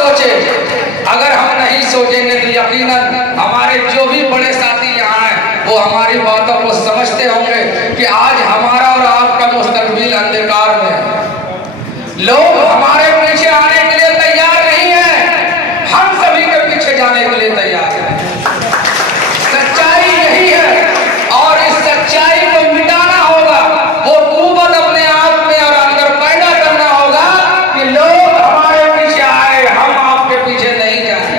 सोचे। अगर हम नहीं सोचेंगे तो यकीनन हमारे जो भी बड़े साथी यहाँ हैं वो हमारी बातों को समझते होंगे कि आज हमारा और आपका मुस्तकबिल अंधकार में है। लोग हमारे पीछे आने के लिए तैयार नहीं है, हम सभी के पीछे जाने के लिए तैयार है। सच्चाई यही है और इस सच्चाई को मिटाना होगा। वो कुव्वत अपने आप में और अंदर पैदा करना होगा कि लोग हमारे पीछे आए, हम आपके पीछे नहीं जाए।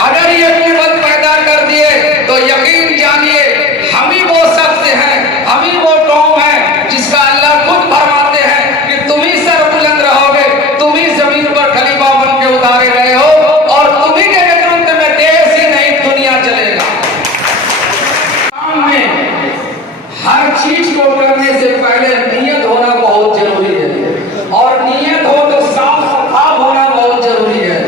अगर ये कुव्वत पैदा कर दिए तो यकीन जानिए हम ही वो शख्स हैं, हम ही वो कौम है जिसका अल्लाह खुद फरमाते हैं कि तुम ही सर बुलंद रहोगे, तुम ही जमीन पर खलीफा बन के उतारे गए हो और तुम ही के नेतृत्व में देश ही नहीं दुनिया चलेगा। हर चीज को करने से पहले नियत होना बहुत जरूरी है और नियत हो तो साफ साफ होना बहुत जरूरी है।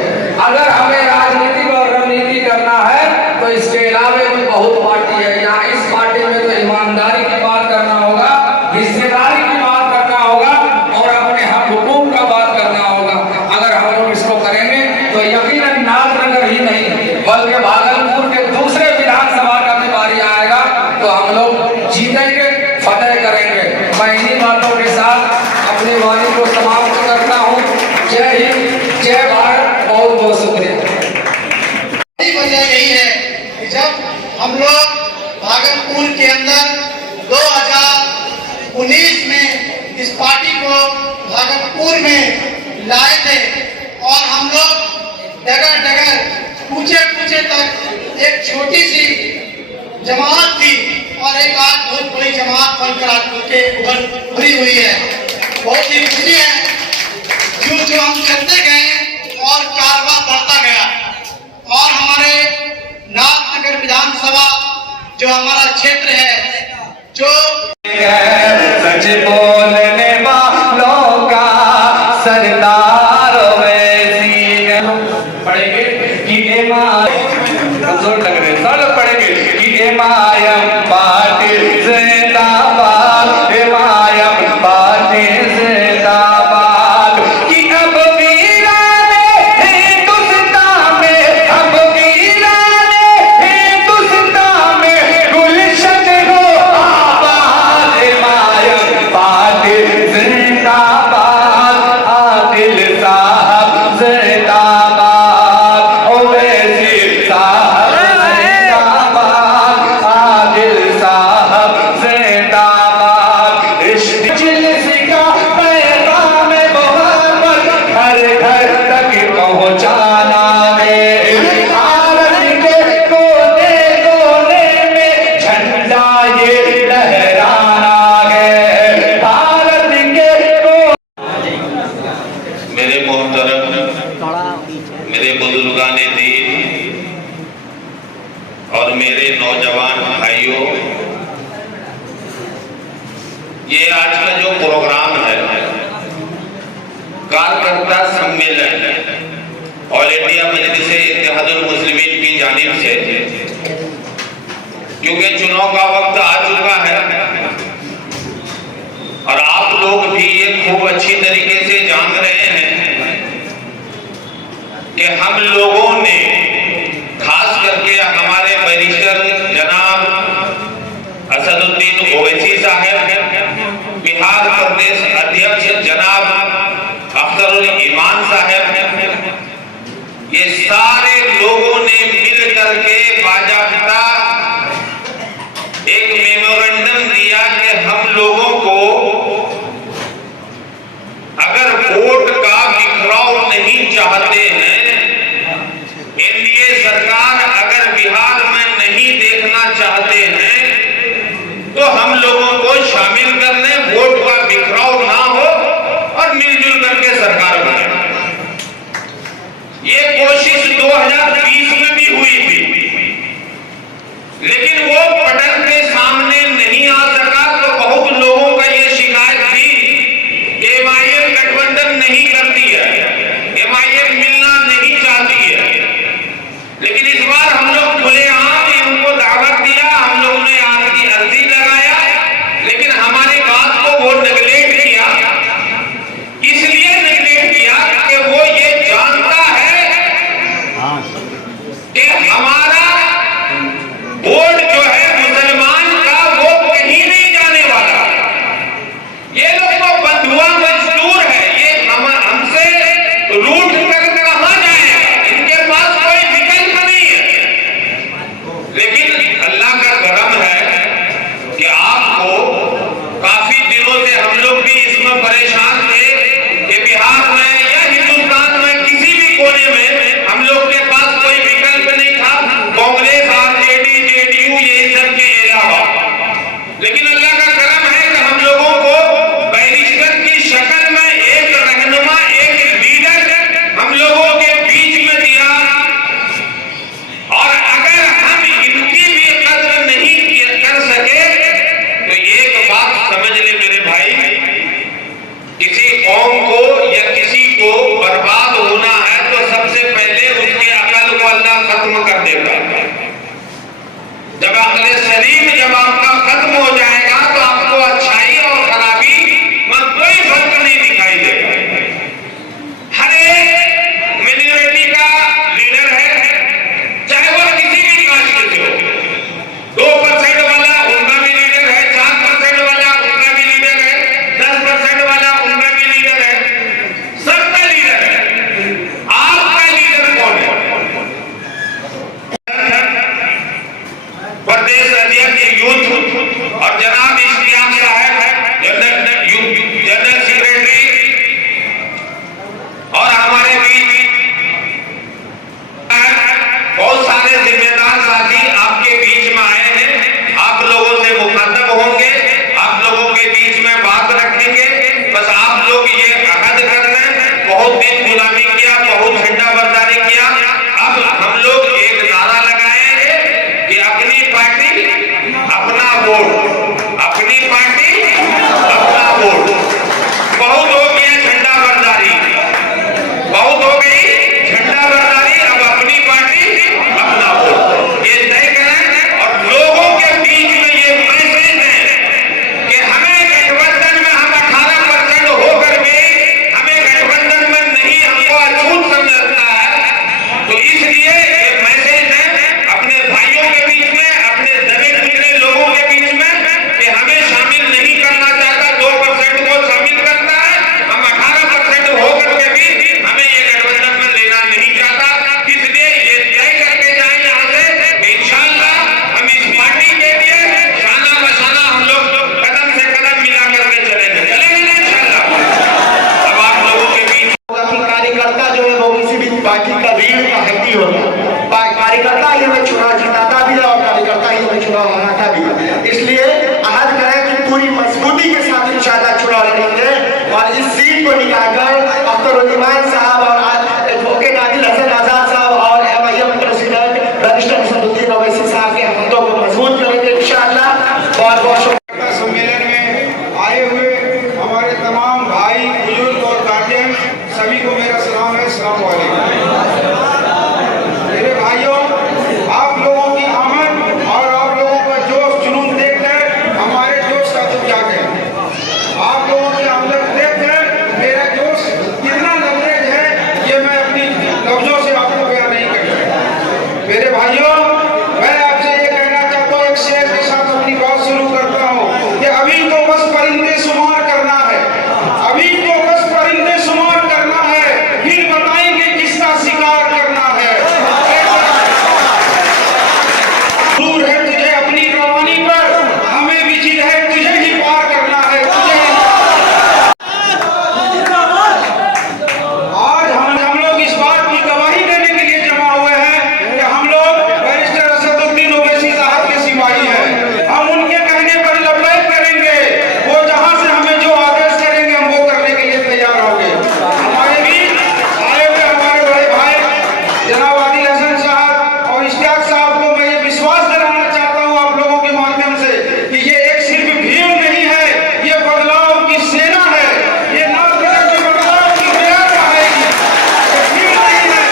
अगर हमें राजनीति और रणनीति करना है तो इसके अलावे भी बहुत पार्टी है। यहाँ इस पार्टी में तो ईमानदारी की बात करना होगा, हिस्सेदारी की बात करना होगा और अपने हक हुकूक का बात करना होगा। अगर हम लोग इसको करेंगे तो यकीनन नागनगर ही नहीं बल्कि भागलपुर के दूसरे विधानसभा का भी बारी आएगा तो हम लोग जीतेंगे, फतेह करेंगे। मैं इन्हीं बातों के साथ अपनी वाणी को समाप्त करता हूँ। जय हिंद, जय भारत, बहुत बहुत शुक्रिया। वजह यही है कि जब हम लोग भागलपुर के अंदर 2019 में इस पार्टी को भागलपुर में लाए थे और हम लोग डगर डगर पूछे तक एक छोटी सी जमात थी और एक आज बहुत बड़ी जमात बनकर आज के उभरी हुई है। बहुत ही खुशी है जो हम चलते गए और कारवां बढ़ता गया और हमारे नागनगर विधानसभा जो हमारा क्षेत्र है जो सच बोलने वालों का सरदार वैसी पढ़ेंगे कि कमजोर लग रहे सब पढ़ेंगे कि मायम पाटिल जिंदाबाद, मायम पाटिल जिंदाबाद कि अब वीराने हिंदुस्तान में, अब वीराने हिंदुस्तान में गुलशन हो आबाद, मायम पाटिल जिंदाबाद, आदिल साहब जिंदाबाद, ओवैसी साहब जिंदाबाद, आदिल साहब जिंदाबाद। इस मजलिस का पैगाम मोहब्बत हर घर तक पहुंचाना है। भारत के कोने कोने में झंडा ये लहराना है। भारत के मेरे मोहतरम, मेरे बुजुर्गाने दीन और मेरे नौजवान भाइयों, ये आज का जो प्रोग्राम है कार्यकर्ता सम्मेलन ऑल इंडिया मजलिस इत्तेहादुल मुस्लिमीन की जानिब से, क्योंकि चुनाव का वक्त आ चुका है और आप लोग भी ये खूब अच्छी तरीके से जान रहे हैं कि हम लोगों ने खास करके हमारे बैरिस्टर जनाब असदुद्दीन ओवैसी साहब, बिहार प्रदेश अध्यक्ष जनाब अख्तरुल ईमान साहब, ये सारे लोगों ने मिल करके बाजाबता एक मेमोरेंडम दिया कि हम लोगों को अगर वोट का बिखराव नहीं चाहते हैं जो है वो किसी भी पार्टी का रीढ़ का हड्डी होता है। कार्यकर्ता ही हमें चुनाव जिताता भी है और कार्यकर्ता ही हमें चुनाव हराता भी है। इसलिए अहद करें कि पूरी मजबूती के साथ इंशाअल्लाह चुनाव लड़ेंगे और इस सीट को निकालकर अख्तरुद्दीन साहब और एडवोकेट आदिल हसन आजाद साहब और MIM president barrister Asaduddin Owaisi साहब के हाथों को मजबूत करेंगे इंशाअल्लाह। बहुत बहुत शुक्रिया। सम्मेलन में आए हुए हमारे तमाम भाई बुजुर्ग और गार्जियन सभी को मेरा सलाम है। अस्सलाम वालेकुम। मेरे भाइयों, आप लोगों की आमद और आप लोगों का जोश जुनून देखकर हमारे जोश का तो क्या कहें। आप लोगों की आमद देखकर मेरा जोश कितना लबरेज है ये मैं अपनी लफ्जों से आपको बयान नहीं कर सकता। मेरे भाइयों, मैं आपसे ये कहना चाहता हूँ, एक शेर के साथ अपनी बात शुरू करता हूँ कि अभी तो बस परिंदे शुमार करना है, अभी तो बस परिंदे शुमार करना है, फिर बताएंगे किसका शिकार करना है। दूर है तुझे अपनी रवानी पर, हमें भी जिद है तुझे ही पार करना है, तुझे ही। आज हम लोग इस बात की गवाही देने के लिए जमा हुए हैं कि हम लोग बैरिस्टर असदुद्दीन ओवैसी साहब के सिपाही हैं। हम उनके कहने पर लबैक करेंगे, वो जहां से हमें जो आदेश करेंगे हम वो करने के लिए तैयार होंगे। हमारे बीच आए हुए हमारे बड़े भाई जनाब आदिल हसन साहब और इश्तियाक साहब को मैं ये विश्वास दिलाना चाहता हूँ आप लोगों के माध्यम से कि ये एक सिर्फ भीड़ नहीं है, ये बदलाव की सेना है। ये ना सिर्फ बदलाव की मियाद आएगी, ये भीड़ नहीं है।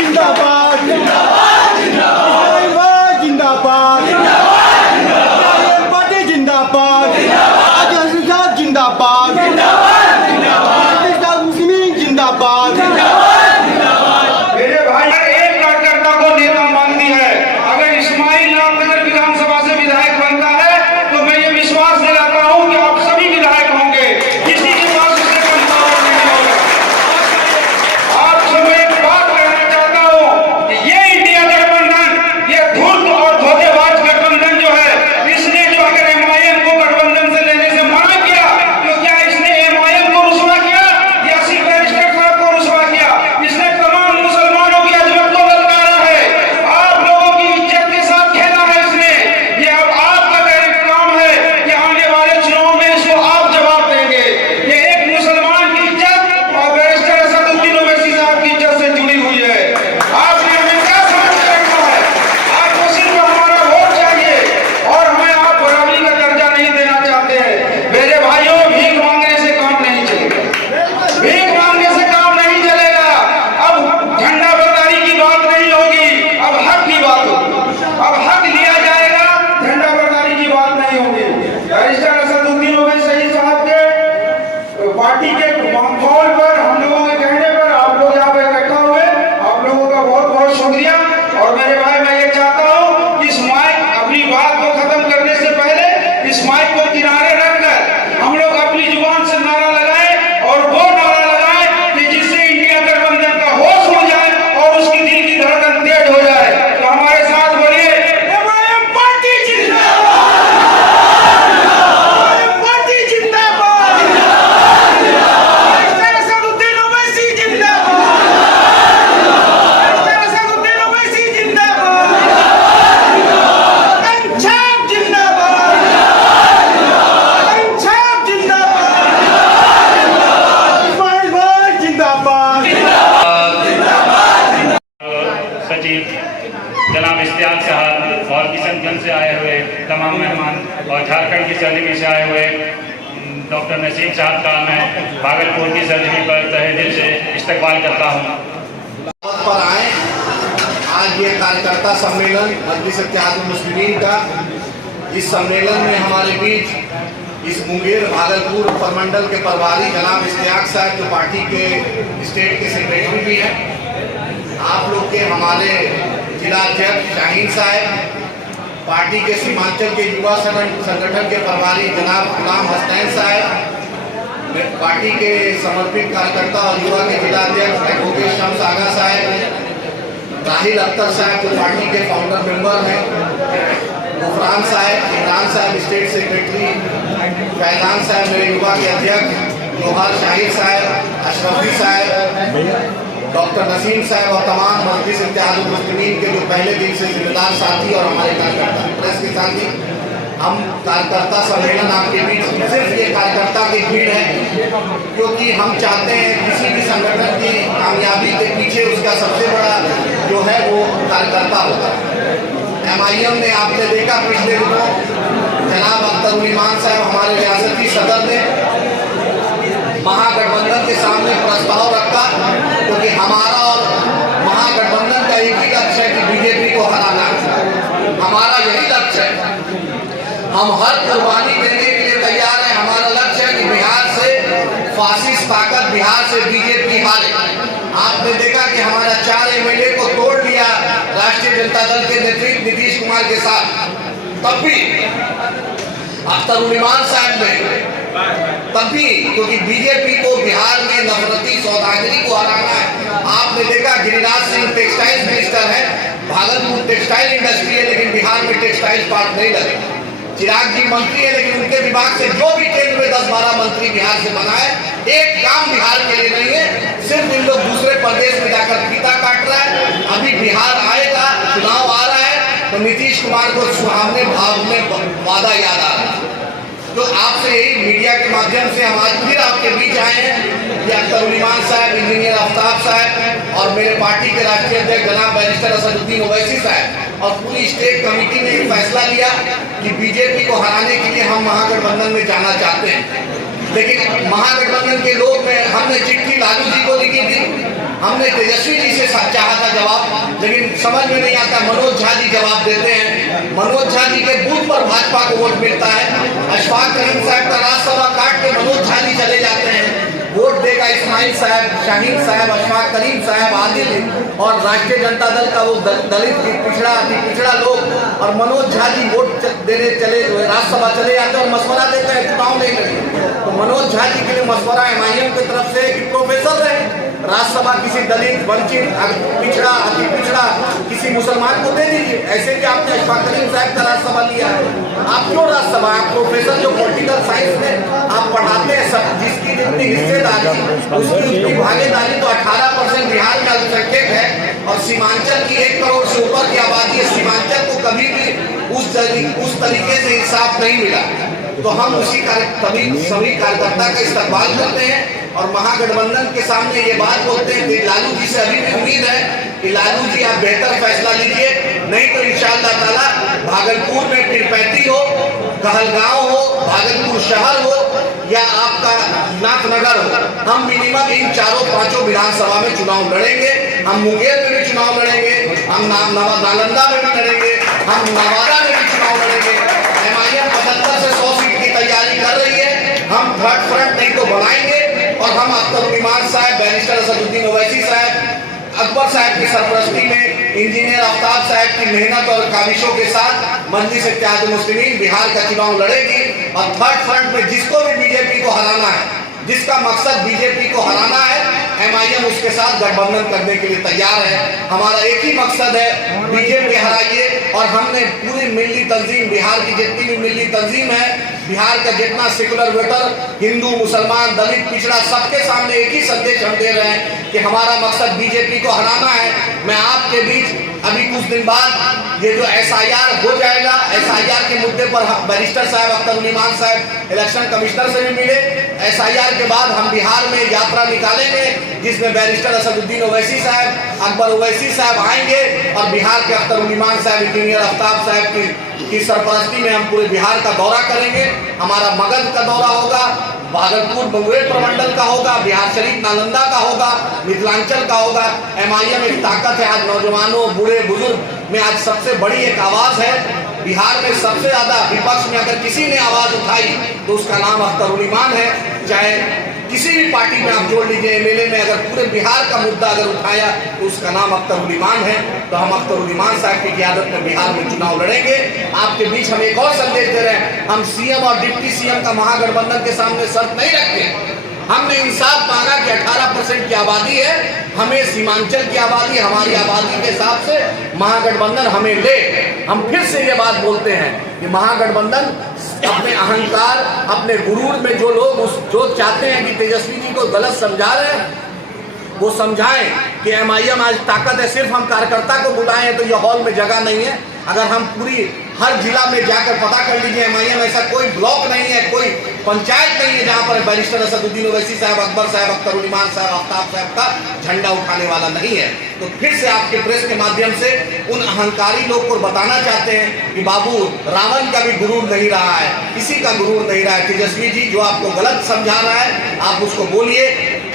जिंदाबाद जिंदाबाद जिंदाबाद पार्टी जिंदाबाद जिंदाबाद मुस्लिम जिंदाबाद। मेरे भाई, हर एक कार्यकर्ता को नेता मानती है। अगर इस्माइल रामनगर विधानसभा से विधायक बनता है तो मैं ये विश्वास दिलाता हूँ कि आप सभी विधायक होंगे, किसी के पास उससे कमजोर नहीं होगा। आपसे मैं एक बात कहना चाहता हूँ कि ये इंडिया गठबंधन, ये धूर्त और धोखेबाज गठबंधन जो है, इसने जो अगर MIM को गठबंधन से लेने से मना किया तो क्या इसने MIM को रुसवा किया या सिर्फ बैरिस्टर साहब को रुसवा किया? इसने तमाम मुसलमानों की अजमत को ललकारा है, आप लोगों की इज्जत के साथ खेला है इसने। ये अब आपका काम है कि आने वाले चुनाव में इसको आप जवाब देंगे। ये एक मुसलमान की इज्जत और बैरिस्टर असदुद्दीन ओवैसी साहब की इज्जत से जुड़ी हुई है। आपने हमें क्या समझ के रखा है? आपको सिर्फ हमारा वोट चाहिए और हमें आप बराबरी का दर्जा नहीं देना चाहते हैं। मेरे भाइयों, भीख मांगने से काम नहीं चलेगा, भीख मांगने से काम नहीं चलेगा। अब झंडा बरदारी की बात नहीं होगी, अब हक की बात होगी। अब हक लिया जाएगा, झंडा बरदारी की बात नहीं होगी। बैरिस्टर असदुद्दीन ओवैसी साहब के पार्टी के कॉल पर, हम लोगों के कहने पर आप लोग यहाँ पे इकट्ठा हुए, आप लोगों का बहुत बहुत शुक्रिया। और मेरे भाई, मैं ये चाहता हूँ कि इस माइक, अपनी बात को खत्म करने से पहले इस माइक को किनारे रखकर हम लोग अपनी जुबान से नारा लगाएं और वो नारा लगाएं कि जिससे इंडिया गठबंधन का होश हो जाए और उसकी दिल की धड़कन तेज हो जाए। तो हमारे साथ बोलिए, MIM पार्टी जिंदाबाद, MIM पार्टी जिंदाबाद, बैरिस्टर असदुद्दीन ओवैसी जिंदाबाद, बैरिस्टर असदुद्दीन ओवैसी जिंदाबाद, पंजाब जिंदाबाद, पंजाब जिंदाबाद, जिंदाबाद। सचिव जनाब इश्तियाक साहब और किशनगंज से आए हुए तमाम मेहमान और झारखंड की सरजमी से आए हुए डॉक्टर नसीम साहब का मैं भागलपुर की सरजमी पर तहे दिल से इस्तकबाल करता हूँ। पर आए। आज ये कार्यकर्ता सम्मेलन मजलिस इत्तेहादुल मुस्लिमीन का, इस सम्मेलन में हमारे बीच इस मुंगेर भागलपुर प्रमंडल के प्रभारी जनाब इश्तियाक साहब जो पार्टी के स्टेट के सेक्रेटरी भी हैं, आप लोग के हमारे जिला अध्यक्ष शाहीन साहब, पार्टी के सीमांचल के युवा संगठन के प्रभारी जनाब गुलाम हसनैन साहब, पार्टी के समर्पित कार्यकर्ता और युवा के जिला अध्यक्ष एडवोकेट शम्स आगा साहब, राहिल अख्तर साहब जो पार्टी के फाउंडर मेंबर हैं, गुफरान साहब, इमरान साहब स्टेट सेक्रेटरी, फैजान साहब मेरे युवा के अध्यक्ष, जोहार शाहिद साहब, अशरफी साहब, डॉक्टर नसीम साहब और तमाम मजलिस इत्तेहादुल मुस्लिमीन के जो पहले दिन से जिम्मेदार साथी और हमारे कार्यकर्ता प्रेस के साथी, हम कार्यकर्ता सम्मेलन आपके बीच सिर्फ ये कार्यकर्ता की भीड़ है, क्योंकि हम चाहते हैं किसी भी संगठन की कामयाबी के पीछे उसका सबसे बड़ा जो है वो कार्यकर्ता होता है। MIM ने आपने देखा पिछले दिनों जनाब अख्तर उल ईमान साहब हमारे रियासती सदर ने महागठबंधन के सामने प्रस्ताव रखा, क्योंकि हमारा और महागठबंधन का एक ही लक्ष्य है कि बीजेपी को हराना। हमारा यही लक्ष्य है, हम हर कुर्बानी देने के लिए तैयार हैं। हमारा लक्ष्य है कि बिहार से फासिस्ट ताकत, बिहार से बीजेपी हारे। आपने देखा कि हमारा 4 MLA को तोड़ दिया राष्ट्रीय जनता दल के नेतृत्व नीतीश कुमार के साथ, तब भी अख्तर उल ईमान साहब ने क्योंकि बीजेपी को बिहार में नफरती सौदागरी को हराना है। आपने देखा गिरिराज सिंह टेक्सटाइल मिनिस्टर है, भागलपुर टेक्सटाइल इंडस्ट्री है, लेकिन बिहार में टेक्सटाइल पार्क नहीं लगे। चिराग जी मंत्री है, लेकिन उनके विभाग से जो भी केंद्र में 10-12 मंत्री बिहार से बनाए, एक काम बिहार के लिए नहीं है। सिर्फ इन लोग दूसरे प्रदेश में जाकर फीता काट रहा है। अभी बिहार आएगा, चुनाव आ रहा है, तो नीतीश कुमार को सुहावने भाव में वादा याद आ रहा है। तो आपसे यही मीडिया के माध्यम से हम आज फिर आपके बीच आए हैं कि अख्तर उल ईमान साहब, इंजीनियर आफ्ताब साहब और मेरे पार्टी के राष्ट्रीय अध्यक्ष जनाब बैरिस्टर असदुद्दीन ओवैसी साहब और पूरी स्टेट कमेटी ने एक फैसला लिया कि बीजेपी को हराने के लिए हम महागठबंधन में जाना चाहते हैं। लेकिन महागठबंधन के लोग में हमने चिट्ठी लालू जी को लिखी थी, हमने तेजस्वी जी से चाहा था जवाब, लेकिन समझ में नहीं आता। मनोज झा जी जवाब देते हैं, मनोज झा जी के बूथ पर भाजपा को वोट मिलता है। अशफाक करीम साहब का राज्यसभा काट के मनोज झा जी चले जाते हैं, वोट देगा इस्माइल साहब, शाहीन साहब, अशफाक करीम साहब, आदिल और राष्ट्रीय जनता दल का वो दलित पिछड़ा लोग, और मनोज झा जी वोट देने चले राज्यसभा चले जाते हैं और मशवरा देते हैं चुनाव नहीं लड़े। तो मनोज झा जी के लिए मशवरा MIM की तरफ से कि प्रोफेसर रहे, राज्यसभा किसी दलित, वंचित, पिछड़ा, अति पिछड़ा किसी मुसलमान को दे दीजिए। ऐसे कि आपने अशफाक करीम साहब का राज्यसभा लिया है, आप क्यों राज्यसभा? आप प्रोफेसर जो पॉलिटिकल साइंस में आप पढ़ाते हैं, सब जिसकी जितनी हिस्सेदारी उसकी उतनी भागीदारी, तो 18% बिहार में अल्पसंख्यक है और सीमांचल की 1 करोड़ से ऊपर की आबादी है। सीमांचल को कभी भी उस तरीके से इंसाफ नहीं मिला। तो हम उसी सभी कार्यकर्ता का इस्तेमाल करते हैं और महागठबंधन के सामने ये बात बोलते हैं कि लालू जी से अभी भी उम्मीद है कि लालू जी आप बेहतर फैसला लीजिए, नहीं तो इंशाअल्लाह ताला भागलपुर में पीरपैंती हो, कहलगांव हो, भागलपुर शहर हो या आपका नाथनगर हो, हम मिनिमम इन 4-5 विधानसभा में चुनाव लड़ेंगे। हम मुंगेर में भी चुनाव लड़ेंगे, हम नालंदा में भी लड़ेंगे, हम नवादा में भी चुनाव लड़ेंगे। MIM 75 से 100 सीट की तैयारी कर रही है। हम थर्ड फ्रंट नहीं तो बनाएंगे और हम अख्तर उल ईमान साहब, बैरिस्टर असदुद्दीन ओवैसी साहब, अकबर साहब की सरपरस्ती में इंजीनियर आफ्ताब साहब की मेहनत और काविशों के साथ मजलिस इत्तेहादुल मुस्लिमीन बिहार का चुनाव लड़ेगी। और थर्ड फ्रंट में जिसको भी बीजेपी को हराना है, जिसका मकसद बीजेपी को हराना है, MIM उसके साथ गठबंधन करने के लिए तैयार है। हमारा एक ही मकसद है, बीजेपी हराइए। और हमने पूरी मिली तंजीम, बिहार की जितनी भी मिली तंजीम है, बिहार का जितना सेकुलर वोटर, हिंदू, मुसलमान, दलित, पिछड़ा, सबके सामने एक ही संदेश हम दे रहे हैं कि हमारा मकसद बीजेपी को हराना है। मैं आपके बीच अभी कुछ दिन बाद ये जो SIR हो जाएगा, SIR के मुद्दे पर बैरिस्टर साहब, अख्तर उल ईमान साहब इलेक्शन कमिश्नर से भी मिले। SIR के बाद हम बिहार में यात्रा निकालेंगे जिसमें बैरिस्टर असदुद्दीन ओवैसी साहब, अकबर ओवैसी साहब आएंगे और बिहार के अख्तर उल ईमान साहब, इंजीनियर आफ्ताब साहब की सरपरस्ती में हम पूरे बिहार का दौरा करेंगे। हमारा मगध का दौरा होगा, भागलपुर मुंगेर प्रमंडल का होगा, बिहार शरीफ नालंदा का होगा, मिथिलांचल का होगा। MIM एक ताकत है, आज नौजवानों, बूढ़े बुजुर्ग में आज सबसे बड़ी एक आवाज है। बिहार में सबसे ज्यादा विपक्ष में अगर किसी ने आवाज उठाई तो उसका नाम अख्तर उल ईमान है। चाहे किसी भी पार्टी में आप जोड़ लीजिए, MLA में अगर पूरे बिहार का मुद्दा अगर उठाया तो उसका नाम अख्तर उल ईमान है। तो हम अख्तर उल ईमान साहब की क़यादत में बिहार में चुनाव लड़ेंगे। आपके बीच हम एक और संदेश दे रहे हैं, हम CM और डिप्टी CM का महागठबंधन के सामने शर्त नहीं रखते। हमने इंसाफ मांगा कि 18% की आबादी है, हमें सीमांचल की आबादी, हमारी आबादी के हिसाब से महागठबंधन हमें ले। हम फिर से ये बात बोलते हैं कि महागठबंधन अपने अहंकार, अपने गुरूर में जो लोग जो चाहते हैं कि तेजस्वी जी को गलत समझा रहे हैं, वो समझाएं कि MIM आज ताकत है। सिर्फ हम कार्यकर्ता को बुलाए हैं तो ये हॉल में जगह नहीं है। अगर हम पूरी हर जिला में जाकर पता कर लीजिए, MIM ऐसा कोई ब्लॉक नहीं है, कोई पंचायत नहीं है जहां पर बैरिस्टर असदुद्दीन ओवैसी साहब, अकबर साहब, अख्तर उल-इमान साहब, आफ्ताब साहब का झंडा उठाने वाला नहीं है। तो फिर से आपके प्रेस के माध्यम से उन अहंकारी लोग को बताना चाहते हैं कि बाबू, रावण का भी गुरूर नहीं रहा है, किसी का गुरूर नहीं रहा है। तेजस्वी जी जो आपको गलत समझा रहा है, आप उसको बोलिए।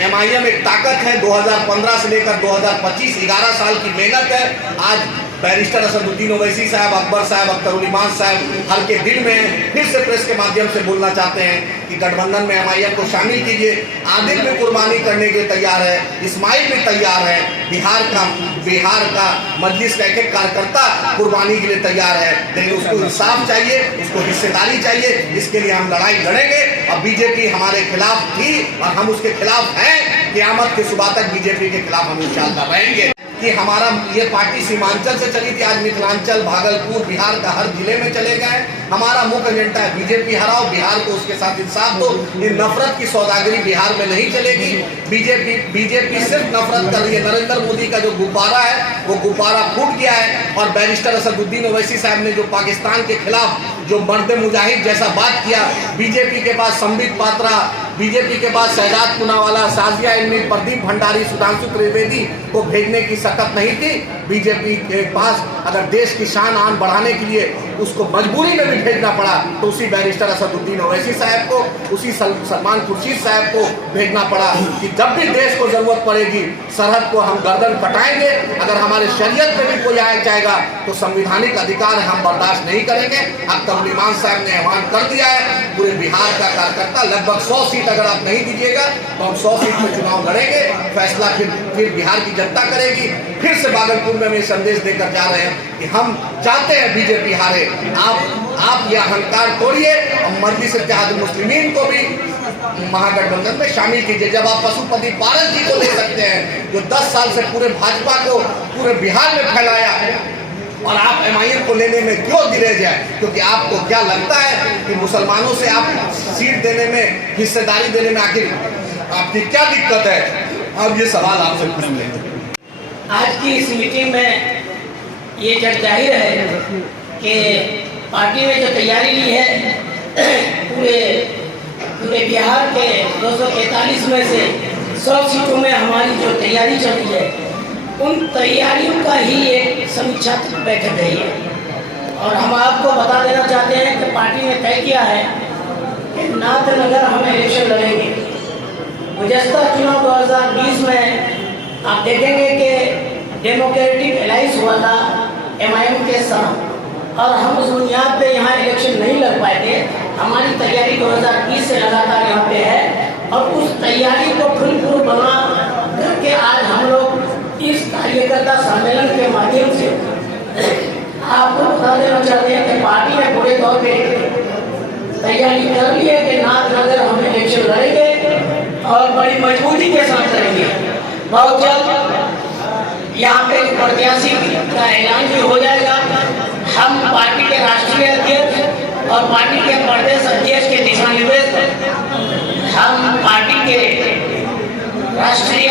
MIM एक ताकत है। 2015 से लेकर 2025 11 साल की मेहनत है। आज बैरिस्टर असदुद्दीन ओवैसी साहब, अकबर साहब, अख्तर उल-इमान साहब हल्के दिल में हैं। फिर से प्रेस के माध्यम से बोलना चाहते हैं कि गठबंधन में MIM को शामिल कीजिए। आदिल भी कुर्बानी करने के लिए तैयार है, इस्माइल भी तैयार है, बिहार का मजलिस का एक कार्यकर्ता कुर्बानी के लिए तैयार है। लेकिन उसको इंसाफ चाहिए, उसको हिस्सेदारी चाहिए। इसके लिए हम लड़ाई लड़ेंगे। अब बीजेपी हमारे खिलाफ थी और हम उसके खिलाफ हैं। क़यामत की सुबह तक बीजेपी के खिलाफ हम इंशाअल्लाह रहेंगे। कि हमारा ये पार्टी सीमांचल से चली थी, आज मिथिलांचल, भागलपुर, बिहार का हर जिले में चले गए। हमारा मुख्य एजेंडा है बीजेपी हराओ, बिहार को उसके साथ इंसाफ दो। ये नफरत की सौदागरी बिहार में नहीं चलेगी। बीजेपी सिर्फ नफरत कर रही है। नरेंद्र मोदी का जो गुब्बारा है वो गुब्बारा फूट गया है। और बैरिस्टर असदुद्दीन ओवैसी साहब ने जो पाकिस्तान के खिलाफ जो मर्द मुजाहिद जैसा बात किया, बीजेपी के पास संबित पात्रा, बीजेपी के पास शहजाद पूनावाला, साजिया इल्मी, प्रदीप भंडारी, सुधांशु त्रिवेदी को भेजने की सकत नहीं थी। बीजेपी के पास अगर देश की शान आन बढ़ाने के लिए उसको मजबूरी में भी भेजना पड़ा तो उसी बैरिस्टर असदुद्दीन ओवैसी साहब को, उसी सलमान खुर्शीद साहब को भेजना पड़ा कि जब भी देश को जरूरत पड़ेगी सरहद को हम गर्दन कटाएंगे। अगर हमारे शरीयत में भी कोई आया जाएगा तो संविधानिक अधिकार हम बर्दाश्त नहीं करेंगे। अख्तर उल-इमान साहब ने ऐलान कर दिया है, पूरे बिहार का कार्यकर्ता लगभग 100 सीट अगर आप नहीं दीजिएगा तो हम 100 सीट पर चुनाव लड़ेंगे। फैसला फिर बिहार की जनता करेगी। फिर से भागलपुर में हम ये संदेश देकर जा रहे हैं कि हम चाहते हैं बीजेपी हारे। आप ये अहंकार तोड़िए और मजलिस इत्तेहादुल मुस्लिमीन को भी महागठबंधन में शामिल कीजिए। जब आप पशुपति पारस जी को ले सकते हैं जो 10 साल से पूरे भाजपा को पूरे बिहार में फैलाया, और आप MIM को लेने में क्यों गिरे जाए? क्योंकि आपको क्या लगता है कि मुसलमानों से आप सीट देने में, हिस्सेदारी देने में आखिर आपकी क्या दिक्कत है? अब ये सवाल आपसे पूछ लेंगे। आज की इस मीटिंग में ये जग जाहिर है कि पार्टी ने जो तैयारी ली है पूरे बिहार के 243 में से 100 सीटों में हमारी जो तैयारी चल रही है, उन तैयारियों का ही एक समीक्षात्मक बैठक रही है। और हम आपको बता देना चाहते हैं कि पार्टी ने तय किया है कि नाथनगर हम इलेक्शन लड़ेंगे। गुज़श्ता चुनाव 2020 में आप देखेंगे कि डेमोक्रेटिक अलायंस हुआ था MIM के साथ, और हम उस बुनियाद पे यहाँ इलेक्शन नहीं लड़ पाए थे। हमारी तैयारी 2020 से लगातार यहाँ पे है और उस तैयारी को फुलप्रूफ बना करके आज हम लोग इस कार्यकर्ता सम्मेलन के माध्यम से आपको बता देना चाहते हैं कि पार्टी ने पूरे तौर पे तैयारी कर ली है कि नाथनगर हम इलेक्शन लड़ेंगे और बड़ी मजबूती के साथ लड़ेंगे। बहुत जल्द यहाँ पे प्रत्याशी का ऐलान भी हो जाएगा। हम पार्टी के राष्ट्रीय अध्यक्ष और पार्टी के प्रदेश अध्यक्ष के दिशा निर्देश पर हम पार्टी के राष्ट्रीय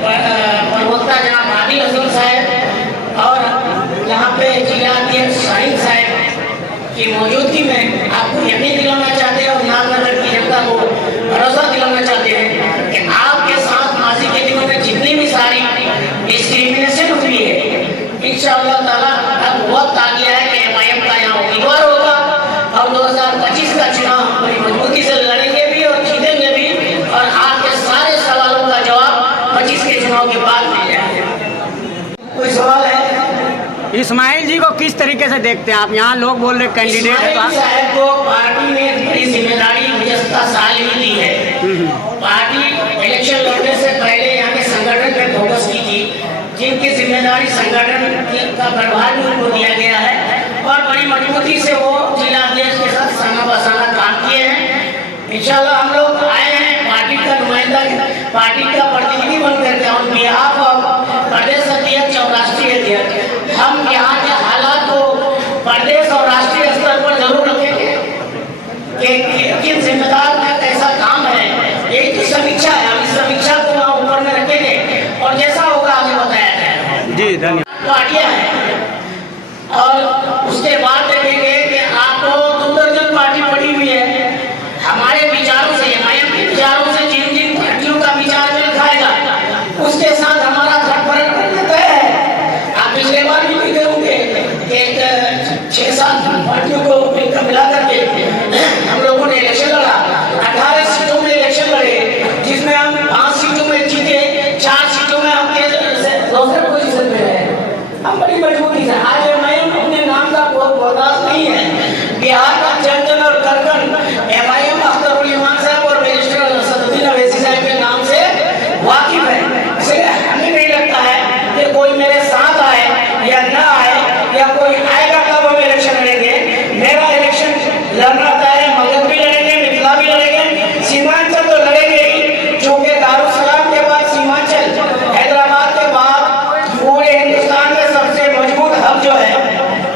प्रवक्ता जनाब आदिल हसन साहब और यहाँ पे जिला अध्यक्ष शाहीन साहब की मौजूदगी में आपको यकीन दिलाना चाहते हैं और नाथनगर की जनता को भरोसा दिलाना चाहते हैं कि आपके साथ माजी के दिनों में जितनी भी सारी डिस्क्रिमिनेशन हुई है, इंशाअल्लाह ताला अब वक्त आ गया है कि MIM का यहाँ उम्मीदवार होगा और 2025 का चुनाव बड़ी मजबूती से लड़ेंगे भी और जीतेंगे भी, और आपके सारे सवालों का जवाब 25 के चुनाव के बाद मिल जाएगा। कोई सवाल है? इस्माइल जी को किस तरीके से देखते हैं आप? यहाँ लोग बोल रहे कैंडिडेट है, साहब को पार्टी ने बड़ी जिम्मेदारी गुज़श्ता साल ही दी है। पार्टी इलेक्शन लड़ने से पहले यहाँ के संगठन पे फोकस की थी, जिनकी जिम्मेदारी संगठन का प्रभार भी उनको दिया गया है और बड़ी मजबूती से वो जिला अध्यक्ष के साथ साना बसाना काम किए हैं। इंशाल्लाह हम लोग आए हैं पार्टी का नुमाइंदा, पार्टी का प्रतिनिधि बन करके ऑन बिहाफ ऑफ प्रदेश अध्यक्ष और राष्ट्रीय अध्यक्ष हम यहाँ के हालात को प्रदेश और राष्ट्रीय स्तर पर जरूर रखेंगे। जी धन्यवाद। पार्टियां हैं और उसके बाद देखेंगे कि आपको 2 दर्जन पार्टी पड़ी हुई है। हमारे विचारों से, एमआईएम के विचारों से जिन जिन पार्टियों का विचार मेल खाएगा उसके साथ हमारा गठबंधन करना तय है। आप पिछले बार भी देखे होंगे कि 6-7 पार्टियों को मिलकर मिला करके हम लोगों ने इलेक्शन लड़ा। 18 सीटों में इलेक्शन लड़े, जिसमें हम 5 सीटों में जीते, 4 सीटों में हम दूसरे पोजीशन में रहे। हम बड़ी मजबूती से आज एमआईएम अपने नाम का बहुत बर्दाश्त नहीं है। बिहार का जन और करकन एमआईएम अख्तरुल ईमान साहब और बैरिस्टर सदुद्दीन अवैसी साहब के नाम से वाकिफ है। इसलिए हमें नहीं लगता है कि कोई मेरे साथ आए या ना आए या कोई आएगा तब हम इलेक्शन लड़ेंगे। मेरा इलेक्शन लड़ना तय है। मगध भी लड़ेंगे, मिथिला भी लड़ेंगे, सीमांचल तो लड़ेंगे ही, चूंकि दारुसलाम के बाद सीमांचल, हैदराबाद के बाद पूरे हिंदुस्तान में सबसे मजबूत हब जो है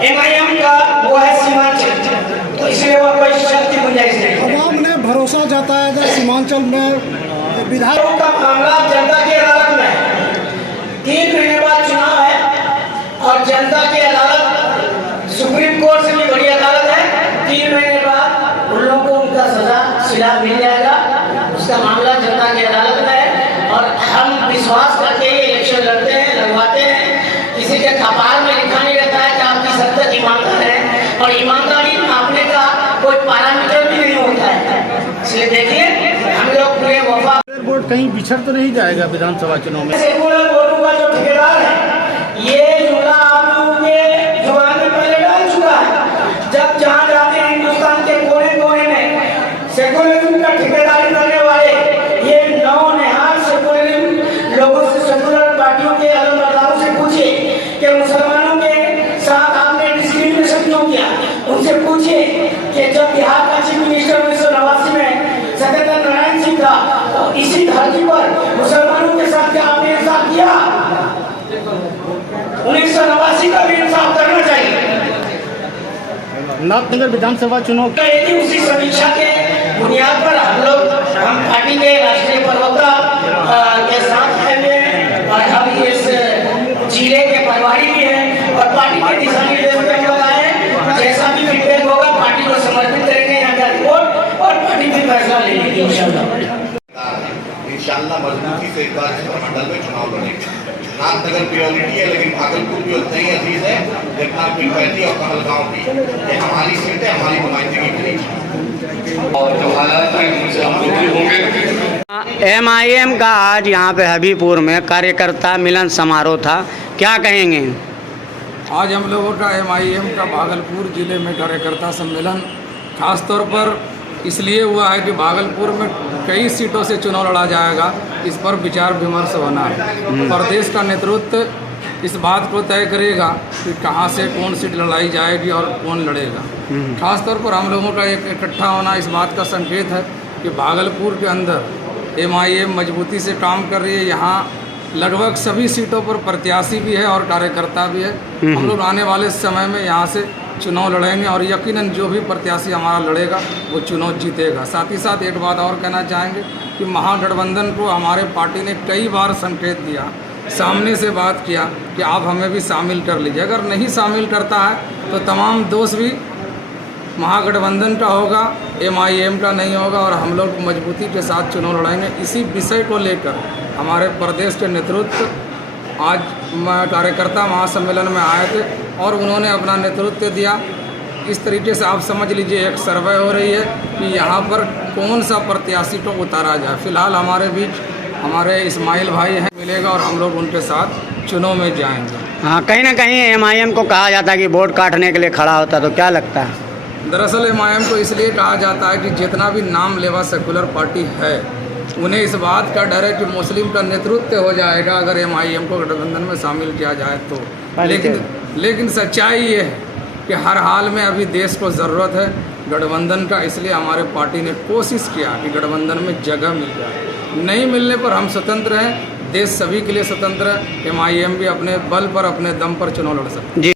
एमआईएम का वो है सीमांचल। तो इसलिए वो कोई शक की गुंजाइश नहीं। आवाम ने भरोसा जताया है सीमांचल में विधायकों का मामला जनता की अदालत में है। 3 महीने बाद चुनाव है और जनता की अदालत सुप्रीम कोर्ट से भी बड़ी अदालत है। 3 महीने बाद उन लोगों को उनका सजा सिला मिल जाएगा। उसका मामला जनता की अदालत में है और हम विश्वास करके इलेक्शन लड़ते हैं, लगवाते हैं। किसी के कपार में लिखा नहीं रहता है कि आपकी सत्ता ईमानदार है, और ईमानदारी नापने का कोई पैरामीटर भी नहीं होता है। इसलिए देखिए हम लोग पूरे वफा वोट कहीं बिछड़ तो नहीं जाएगा विधानसभा चुनाव में। सेकुलर वोटों का जो ठेकेदार है, ये जुमला आप लोगों के जुबान में पहले डाल चुका है। जब जहाँ जाते हैं हिंदुस्तान के कोने कोने में सेकुलरिज्म का ठेकेदारी करने वाले ये नौ-निहाल सेकुलरिज्म लोगों से, सेकुलर पार्टियों के अलग-अलग से पूछे कि मुसलमानों के साथ आपने डिस्क्रिमिनेशन क्यों किया। उनसे पूछे कि जब बिहार का चीफ मिनिस्टर 1989 में सत्येंद्र नारायण सिंह था तो इसी धरती पर मुसलमानों के साथ क्या आपने इंसाफ किया। 1989 का भी इंसाफ करना चाहिए। नाथनगर विधानसभा चुनाव उसी समीक्षा के बुनियाद पर हम पार्टी के राष्ट्रीय प्रवक्ता के साथ आए हुए हैं और हम इस जिले के प्रभारी भी हैं और पार्टी के दिशा निर्देश पे हम लोग आए हैं। जैसा भी फीडबैक होगा पार्टी को समर्पित करेंगे यहाँ का रिपोर्ट और पार्टी भी फैसला ले लेगी इंशाल्लाह मजबूती से इस बार मंडल में चुनाव लड़ेंगे। नाथनगर प्रियोरिटी है, लेकिन भागलपुर भी उतना ही अजीज है जितना पिलपैती और कहलगांव भी। ये हमारी सीट है, हमारी नुमाइंदगी करेगी और जो हालात हैं उनसे हम रूबरू होंगे। एमआईएम का आज यहाँ पे हबीबपुर में कार्यकर्ता मिलन समारोह था, क्या कहेंगे? आज हम लोगों का एमआईएम का भागलपुर जिले में कार्यकर्ता सम्मेलन खास तौर पर इसलिए हुआ है कि भागलपुर में कई सीटों से चुनाव लड़ा जाएगा, इस पर विचार विमर्श होना है। प्रदेश का नेतृत्व इस बात को तय करेगा कि कहाँ से कौन सीट लड़ाई जाएगी और कौन लड़ेगा। खास तौर पर हम लोगों का एक इकट्ठा होना इस बात का संकेत है कि भागलपुर के अंदर एमआईएम मजबूती से काम कर रही है। यहाँ लगभग सभी सीटों पर प्रत्याशी भी है और कार्यकर्ता भी है। हम लोग आने वाले समय में यहाँ से चुनाव लड़ेंगे और यकीनन जो भी प्रत्याशी हमारा लड़ेगा वो चुनाव जीतेगा। साथ ही साथ एक बात और कहना चाहेंगे कि महागठबंधन को हमारे पार्टी ने कई बार संकेत दिया, सामने से बात किया कि आप हमें भी शामिल कर लीजिए। अगर नहीं शामिल करता है तो तमाम दोष भी महागठबंधन का होगा, एमआईएम का नहीं होगा और हम लोग मजबूती के साथ चुनाव लड़ाएंगे। इसी विषय को लेकर हमारे प्रदेश के नेतृत्व आज कार्यकर्ता महासम्मेलन में आए थे और उन्होंने अपना नेतृत्व दिया। इस तरीके से आप समझ लीजिए एक सर्वे हो रही है कि यहाँ पर कौन सा प्रत्याशी को उतारा जाए। फिलहाल हमारे बीच हमारे इस्माइल भाई हैं, मिलेगा और हम लोग उनके साथ चुनाव में जाएंगे। हाँ, कहीं ना कहीं एमआईएम को कहा जाता है कि वोट काटने के लिए खड़ा होता है, तो क्या लगता है? दरअसल एमआईएम को इसलिए कहा जाता है कि जितना भी नाम लेवा सेकुलर पार्टी है उन्हें इस बात का डर है कि मुस्लिम का नेतृत्व हो जाएगा अगर एमआईएम को गठबंधन में शामिल किया जाए तो। लेकिन सच्चाई ये है कि हर हाल में अभी देश को ज़रूरत है गठबंधन का, इसलिए हमारे पार्टी ने कोशिश किया कि गठबंधन में जगह मिल जाए। नहीं मिलने पर हम स्वतंत्र हैं, देश सभी के लिए स्वतंत्र है। एमआईएम भी अपने बल पर अपने दम पर चुनाव लड़ सकते हैं।